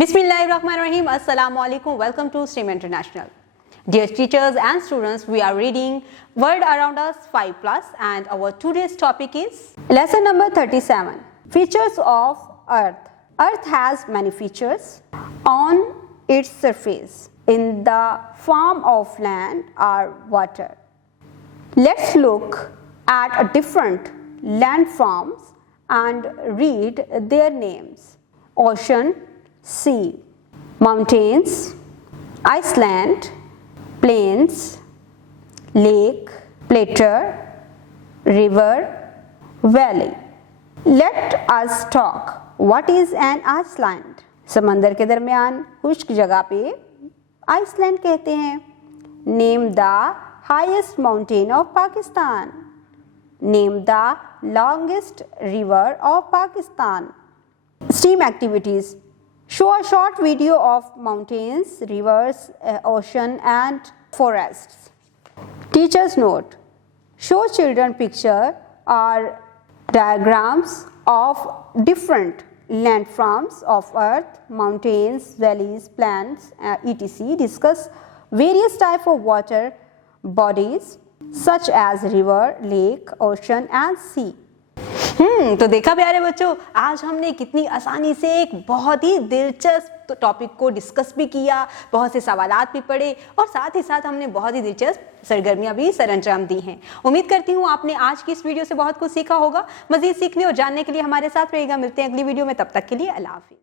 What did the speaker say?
Bismillahirrahmanirrahim. Assalamu alaikum. Welcome to STEAM International. Dear teachers and students, we are reading World Around Us 5+ and our today's topic is lesson number 37. Features of Earth. Earth has many features on its surface in the form of land or water. Let's look at different landforms and read their names. Ocean, sea, mountains, island, plains, lake, plateau, river, valley. Let us talk. What is an island? समंदर के दरमियान खुश्क जगह पे Iceland कहते हैं. Name the highest mountain of Pakistan. Name the longest river of Pakistan. STEAM activities. Show a short video of mountains, rivers, ocean and forests. Teacher's note. Show children picture or diagrams of different landforms of earth, mountains, valleys, plants, etc. Discuss various types of water bodies such as river, lake, ocean and sea. तो देखा प्यारे बच्चों, आज हमने कितनी आसानी से एक बहुत ही दिलचस्प टॉपिक को डिस्कस भी किया, बहुत से सवालात भी पढ़े और साथ ही साथ हमने बहुत ही दिलचस्प सरगर्मियां भी सरअंजाम दी हैं. उम्मीद करती हूँ आपने आज की इस वीडियो से बहुत कुछ सीखा होगा. मजीद सीखने और जानने के लिए हमारे साथ रहिएगा. मिलते हैं अगली वीडियो में, तब तक के लिए अल्लाह हाफिज़.